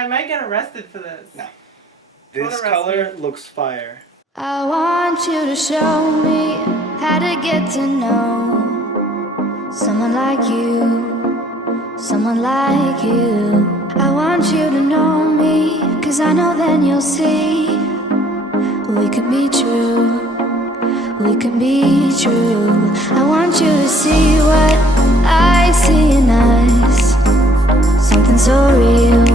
I might get arrested for this. No. This color looks fire. I want you to show me how to get to know someone like you, someone like you. I want you to know me, 'cause I know then you'll see we could be true, we could be true. I want you to see what I see in us, something so real,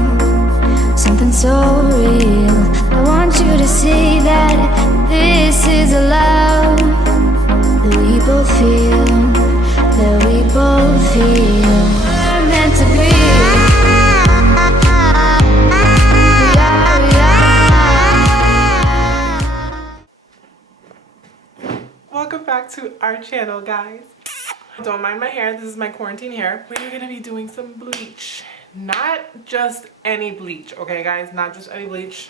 something so real. I want you to see that this is a love that we both feel, that we both feel. We're meant to be. Welcome back to our channel, guys. Don't mind my hair. This is my quarantine hair. We're gonna be doing some bleach. Not just any bleach, okay guys? Not just any bleach.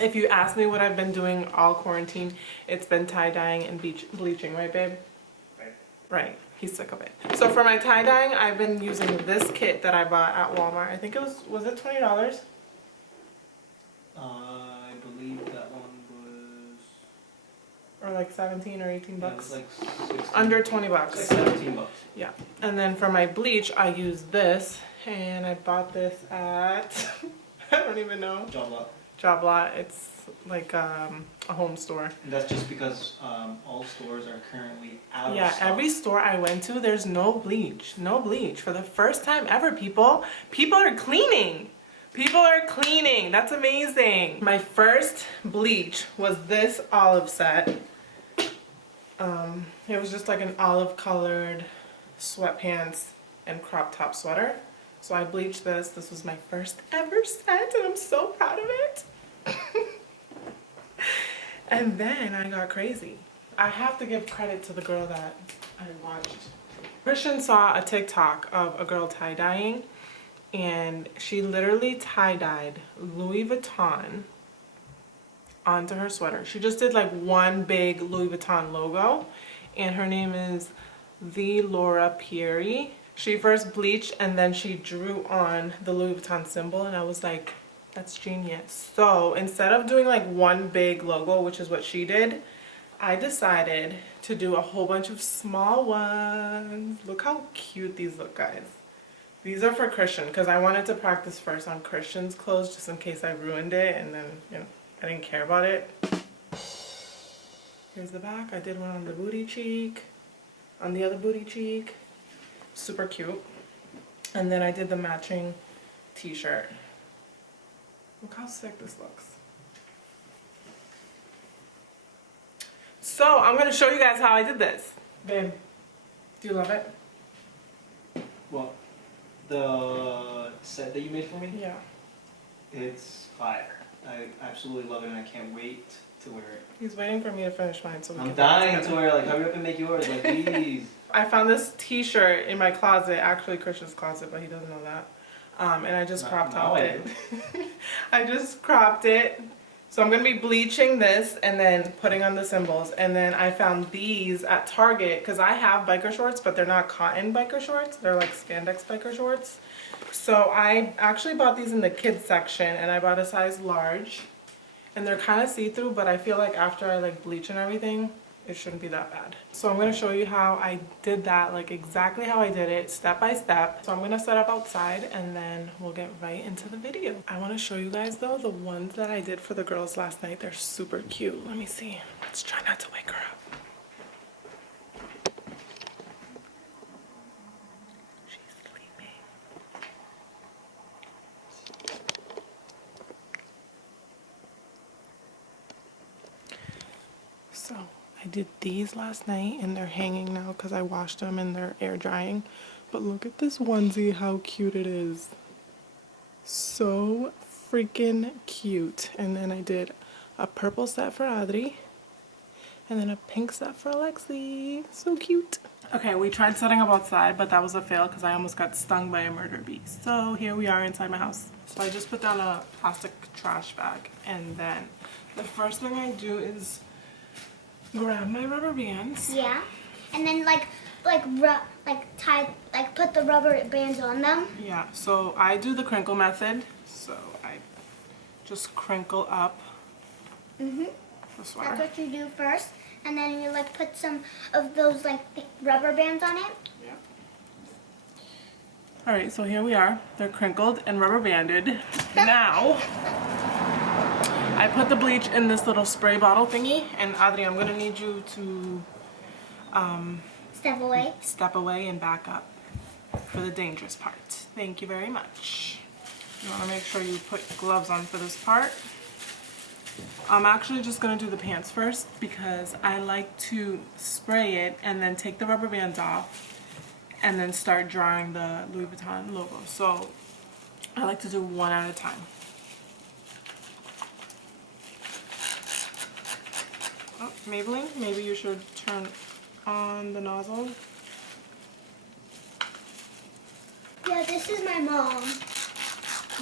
If you ask me what I've been doing all quarantine, it's been tie-dyeing and bleaching, right babe? Right. He's sick of it. So for my tie-dyeing, I've been using this kit that I bought at Walmart. I think it was it $20? I believe that one was... Or like 17 or 18 Yeah, it bucks? was like 16. Under 20 bucks. Like 17 bucks. Yeah. And then for my bleach, I use this. And I bought this at... I don't even know. Job Lot. It's like a home store. And that's just because all stores are currently out of Yeah, stock. every store I went to, there's no bleach. No bleach. For the first time ever, people. People are cleaning. People are cleaning. That's amazing. My first bleach was this olive set. It was just like an olive colored sweatpants and crop top sweater. So I bleached this. This was my first ever set and I'm so proud of it. And then I got crazy. I have to give credit to the girl that I watched. Christian saw a TikTok of a girl tie-dyeing and she literally tie-dyed Louis Vuitton onto her sweater. She just did like one big Louis Vuitton logo and her name is The Laura Pieri. She first bleached and then she drew on the Louis Vuitton symbol and I was like, that's genius. So instead of doing like one big logo, which is what she did, I decided to do a whole bunch of small ones. Look how cute these look, guys. These are for Christian because I wanted to practice first on Christian's clothes just in case I ruined it and then, you know, I didn't care about it. Here's the back. I did one on the booty cheek, on the other booty cheek. Super cute. And then I did the matching t-shirt. Look how sick this looks. So I'm going to show you guys how I did this. Babe, do you love it? Well, the set that you made for me? Yeah. It's fire. I absolutely love it and I can't wait to wear it. He's waiting for me to finish mine so we I'm can dying to wear it. Like, hurry up and make yours. Like, please. I found this t-shirt in my closet, actually Christian's closet, but he doesn't know that. And I just cropped it. I just cropped it. So I'm going to be bleaching this and then putting on the symbols. And then I found these at Target because I have biker shorts, but they're not cotton biker shorts. They're like spandex biker shorts. So I actually bought these in the kids section and I bought a size large. And they're kind of see-through, but I feel like after I like bleach and everything, it shouldn't be that bad. So I'm going to show you how I did that, like exactly how I did it, step by step. So I'm going to set up outside and then we'll get right into the video. I want to show you guys though, the ones that I did for the girls last night. They're super cute. Let me see. Let's try not to wake her up. She's sleeping. So I did these last night and they're hanging now because I washed them and they're air drying. But look at this onesie, how cute it is. So freaking cute. And then I did a purple set for Adri and then a pink set for Alexi. So cute. Okay, we tried setting up outside, but that was a fail because I almost got stung by a murder bee. So here we are inside my house. So I just put down a plastic trash bag and then the first thing I do is grab my rubber bands. Yeah, and then put the rubber bands on them. Yeah, so I do the crinkle method. So I just crinkle up the sweater. That's what you do first, and then you like put some of those like thick rubber bands on it. Yep. All right, so here we are. They're crinkled and rubber banded. Now, I put the bleach in this little spray bottle thingy, and Adri, I'm gonna need you to Step away and back up for the dangerous part. Thank you very much. You wanna make sure you put gloves on for this part. I'm actually just gonna do the pants first because I like to spray it and then take the rubber bands off and then start drawing the Louis Vuitton logo. So I like to do one at a time. Oh, Maybelline, maybe you should turn on the nozzle. Yeah, this is my mom.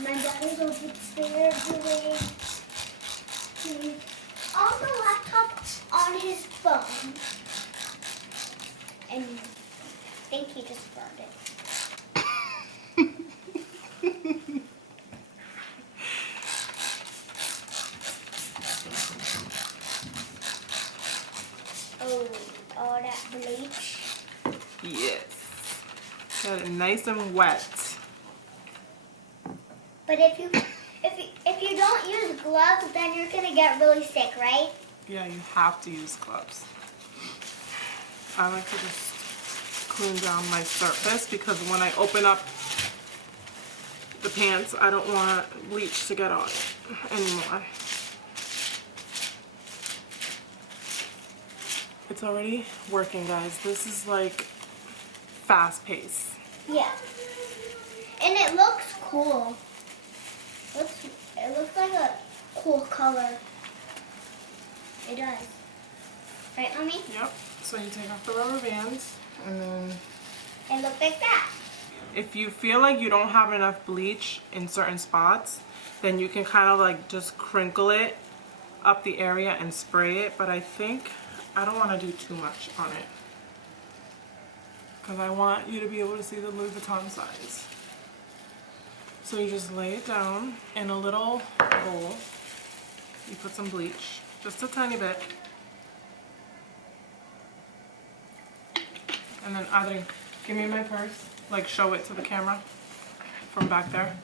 My dad is over there doing on the laptop on his phone. And I think he just burned it. Oh, all that bleach. Yes. Got it nice and wet. But if you don't use gloves, then you're gonna get really sick, right? Yeah, you have to use gloves. I like to just clean down my surface because when I open up the pants, I don't want bleach to get on it anymore. It's already working, guys. This is like fast paced. Yeah. And it looks cool. It looks like a cool color. It does. Right, Mommy? Yep. So you take off the rubber bands and then It looks like that. if you feel like you don't have enough bleach in certain spots, then you can kind of like just crinkle it up the area and spray it. But I think I don't want to do too much on it because I want you to be able to see the Louis Vuitton size. So you just lay it down in a little bowl. You put some bleach, just a tiny bit. And then Adri, give me my purse. Like show it to the camera from back there.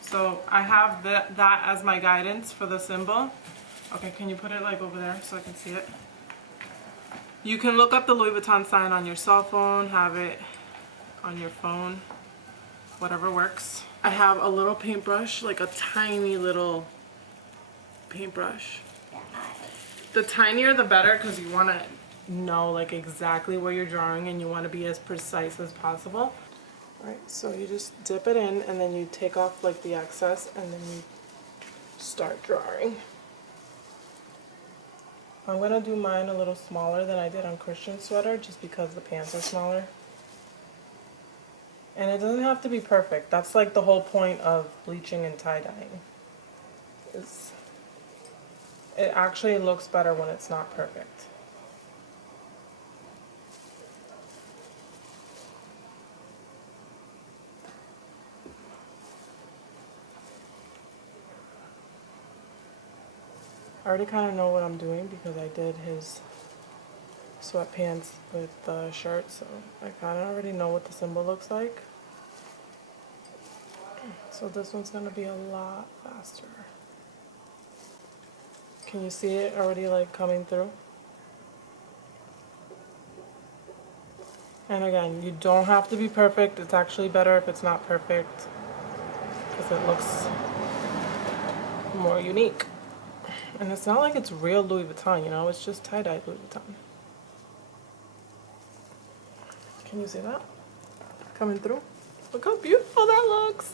So I have that as my guidance for the symbol. Okay, can you put it like over there so I can see it? You can look up the Louis Vuitton sign on your cell phone, have it on your phone, whatever works. I have a little paintbrush, like a tiny little paintbrush. The tinier the better because you want to know like exactly where you're drawing and you want to be as precise as possible. Alright, so you just dip it in and then you take off like the excess and then you start drawing. I'm going to do mine a little smaller than I did on Christian's sweater just because the pants are smaller. And it doesn't have to be perfect. That's like the whole point of bleaching and tie-dyeing. It actually looks better when it's not perfect. I already kind of know what I'm doing because I did his sweatpants with the shirt, so I kind of already know what the symbol looks like. So this one's going to be a lot faster. Can you see it already like coming through? And again, you don't have to be perfect. It's actually better if it's not perfect because it looks more unique. And it's not like it's real Louis Vuitton, you know, it's just tie-dye Louis Vuitton. Can you see that? Coming through? Look how beautiful that looks.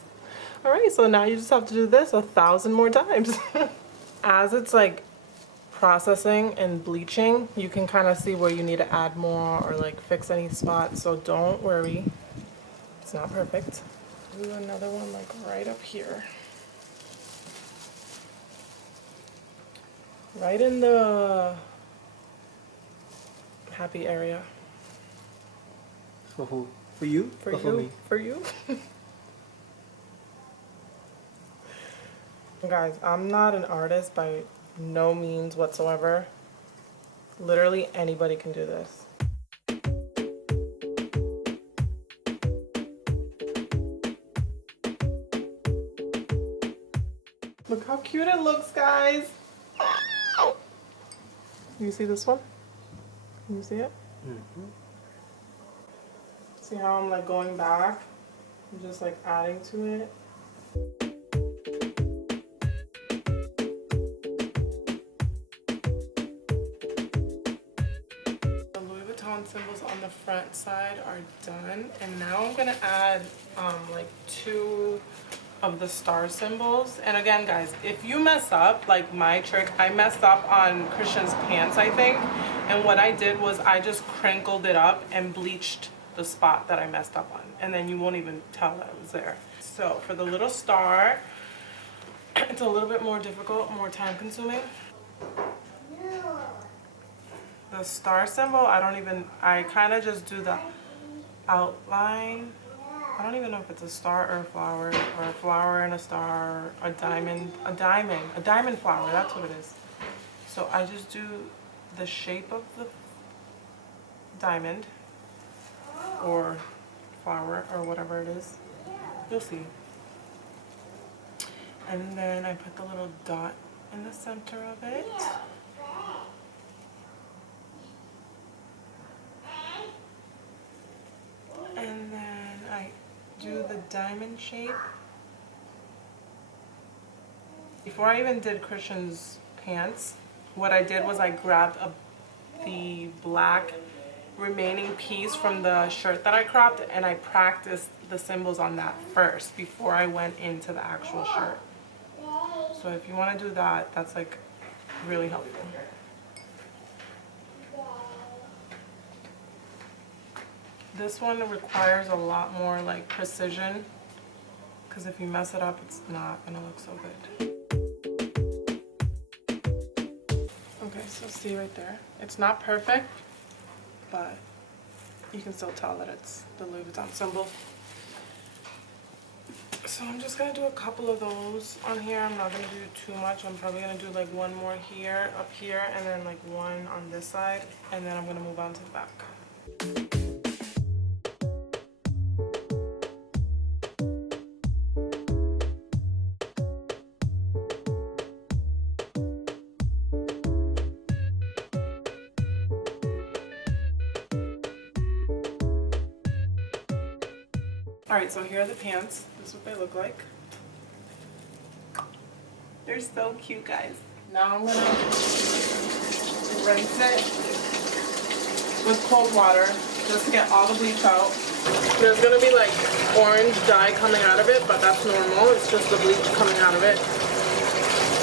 All right, so now you just have to do this 1,000 more times. As it's like processing and bleaching, you can kind of see where you need to add more or like fix any spots, so don't worry. It's not perfect. Do another one like right up here. Right in the happy area. For who? For you? For or you. for me? For you. Guys, I'm not an artist by no means whatsoever. Literally anybody can do this. Look how cute it looks, guys. Ow! You see this one? Can you see it? Mm-hmm. See how I'm like going back? I'm just like adding to it. The Louis Vuitton symbols on the front side are done, and now I'm gonna add like 2 of the star symbols. And again, guys, if you mess up, like my trick, I messed up on Christian's pants, I think, and what I did was I just crinkled it up and bleached the spot that I messed up on, and then you won't even tell that it was there. So for the little star, it's a little bit more difficult, more time consuming. The star symbol, I kind of just do the outline. I don't even know if it's a star or a flower and a star, a diamond flower, that's what it is. So I just do the shape of the diamond or flower or whatever it is. You'll see. And then I put the little dot in the center of it. And then I do the diamond shape. Before I even did Christian's pants, what I did was I grabbed the black remaining piece from the shirt that I cropped, and I practiced the symbols on that first before I went into the actual shirt. So if you want to do that, that's like really helpful. This one requires a lot more like precision, because if you mess it up, it's not gonna look so good. Okay, so see right there, it's not perfect, but you can still tell that it's the Louis Vuitton symbol. So I'm just gonna do a couple of those on here. I'm not gonna do too much. I'm probably gonna do like one more here, up here, and then like one on this side, and then I'm gonna move on to the back. Alright, so here are the pants. This is what they look like. They're so cute, guys. Now I'm gonna rinse it with cold water just to get all the bleach out. There's gonna be like orange dye coming out of it, but that's normal. It's just the bleach coming out of it.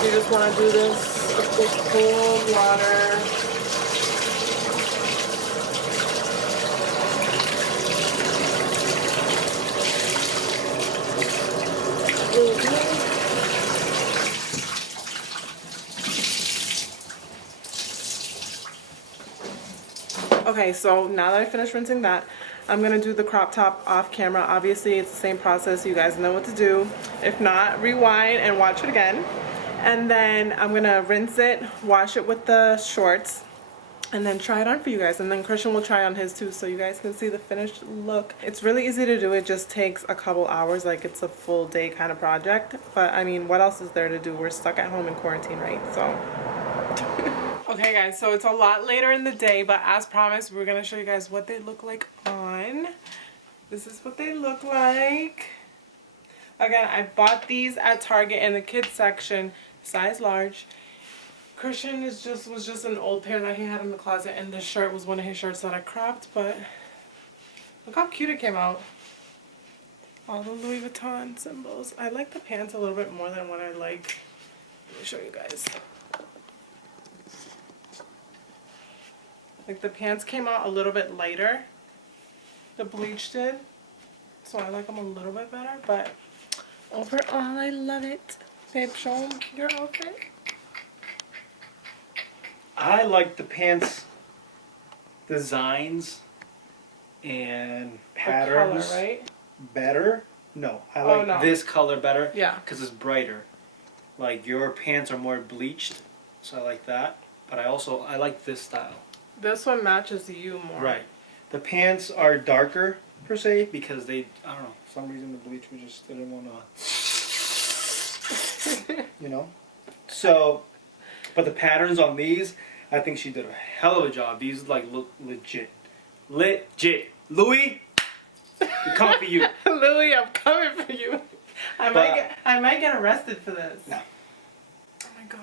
You just wanna do this with cold water. Okay, so now that I finished rinsing that, I'm gonna do the crop top off camera. Obviously, it's the same process. You guys know what to do. If not, rewind and watch it again. And then I'm gonna rinse it, wash it with the shorts, and then try it on for you guys. And then Christian will try on his too, so you guys can see the finished look. It's really easy to do. It just takes a couple hours, like it's a full day kind of project. But I mean, what else is there to do? We're stuck at home in quarantine, right? So. Okay guys, so it's a lot later in the day, but as promised, we're gonna show you guys what they look like on. This is what they look like. Again, I bought these at Target in the kids section, size large. Christian was just an old pair that he had in the closet, and this shirt was one of his shirts that I cropped, but look how cute it came out. All the Louis Vuitton symbols. I like the pants a little bit more than what I like. Let me show you guys. Like the pants came out a little bit lighter. The bleach did. So I like them a little bit better, but overall I love it. Babe, show them your outfit. I like the pants designs and patterns The color, right? better. No, I like no. this color better. Yeah. Because it's brighter. Like your pants are more bleached, so I like that. But I like this style. This one matches you more. Right. The pants are darker per se because I don't know, for some reason the bleach we just didn't want to, you know. So, but the patterns on these, I think she did a hell of a job. These like look legit. Louis, we're coming for you. Louis, I'm coming for you. I might get arrested for this. No. Oh my god.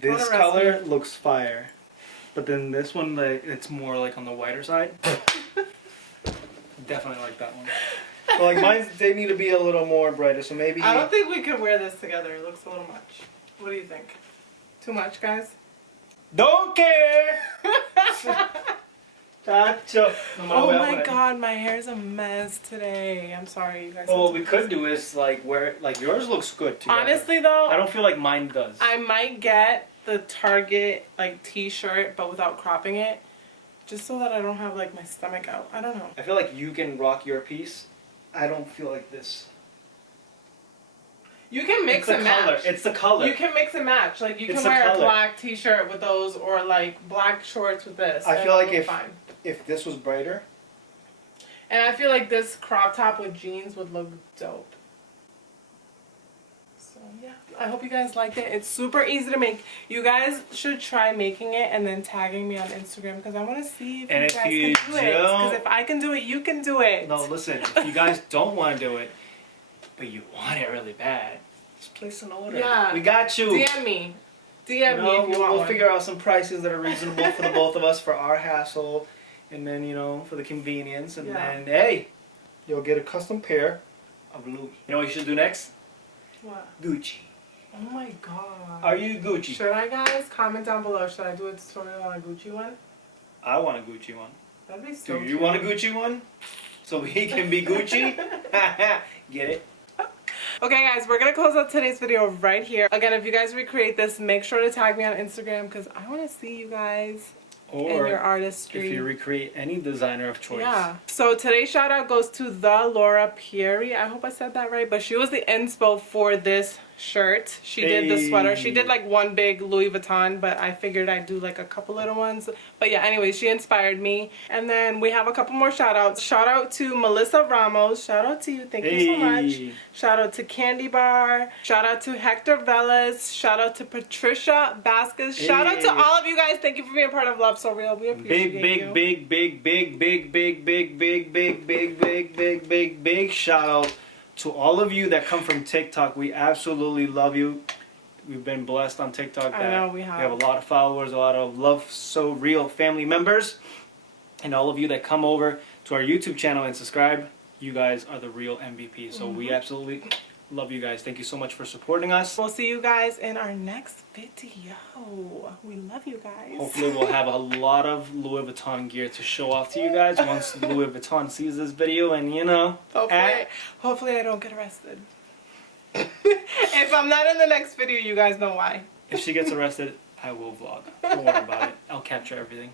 This Don't arrest color me. looks fire, but then this one, like, it's more like on the whiter side. Definitely like that one. So like mine, they need to be a little more brighter. So maybe. I don't think we could wear this together. It looks a little much. What do you think? Too much, guys? Don't care. Tacho. Oh my god, my hair's a mess today. I'm sorry, you guys. Well, what we could do is like wear like yours looks good together. Honestly though, I don't feel like mine does. I might get the Target like t-shirt but without cropping it. Just so that I don't have like my stomach out. I don't know. I feel like you can rock your piece. I don't feel like this. You can mix It's and the color. match. It's the color. You can mix and match. Like you It's can the wear a color. black t-shirt with those or like black shorts with this. I and feel it'll like look fine. if this was brighter. And I feel like this crop top with jeans would look dope. So yeah, I hope you guys liked it. It's super easy to make. You guys should try making it and then tagging me on Instagram because I want to see if And you if guys you can do it. Because if I can do it, you can do it. No, listen. If you guys don't want to do it, but you want it really bad, just place an order. Yeah. We got you. DM me. DM me if you want we'll one. figure out some prices that are reasonable for the both of us for our hassle, and then for the convenience, and then hey, you'll get a custom pair of Louis. You know what you should do next? What? Gucci. Oh my god. Are you Gucci? Should I, guys? Comment down below. Should I do a tutorial on a Gucci one? I want a Gucci one. That'd be so Do you cute. want a Gucci one? So he can be Gucci? Get it? Okay guys, we're gonna close out today's video right here. Again, if you guys recreate this, make sure to tag me on Instagram because I want to see you guys in your artistry. If you recreate any designer of choice. Yeah. So today's shout out goes to the Laura Pieri. I hope I said that right, but she was the inspo for this shirt. She did the sweater. She did like one big Louis Vuitton, but I figured I'd do like a couple little ones. But yeah, anyway, she inspired me. And then we have a couple more shout outs. Shout out to Melissa Ramos. Shout out to you. Thank you so much. Shout out to Candy Bar. Shout out to Hector Velas. Shout out to Patricia Vasquez. Shout out to all of you guys. Thank you for being part of Love So Real. We appreciate you. Big shout out to all of you that come from TikTok. We absolutely love you. We've been blessed on TikTok. I know we have. We have a lot of followers, a lot of Love So Real family members, and all of you that come over to our YouTube channel and subscribe. You guys are the real MVP. So we absolutely love you guys. Thank you so much for supporting us. We'll see you guys in our next video. We love you guys. Hopefully we'll have a lot of Louis Vuitton gear to show off to you guys once Louis Vuitton sees this video, and Hopefully I don't get arrested. If I'm not in the next video, you guys know why. if she gets arrested, I will vlog. Don't worry about it. I'll capture everything.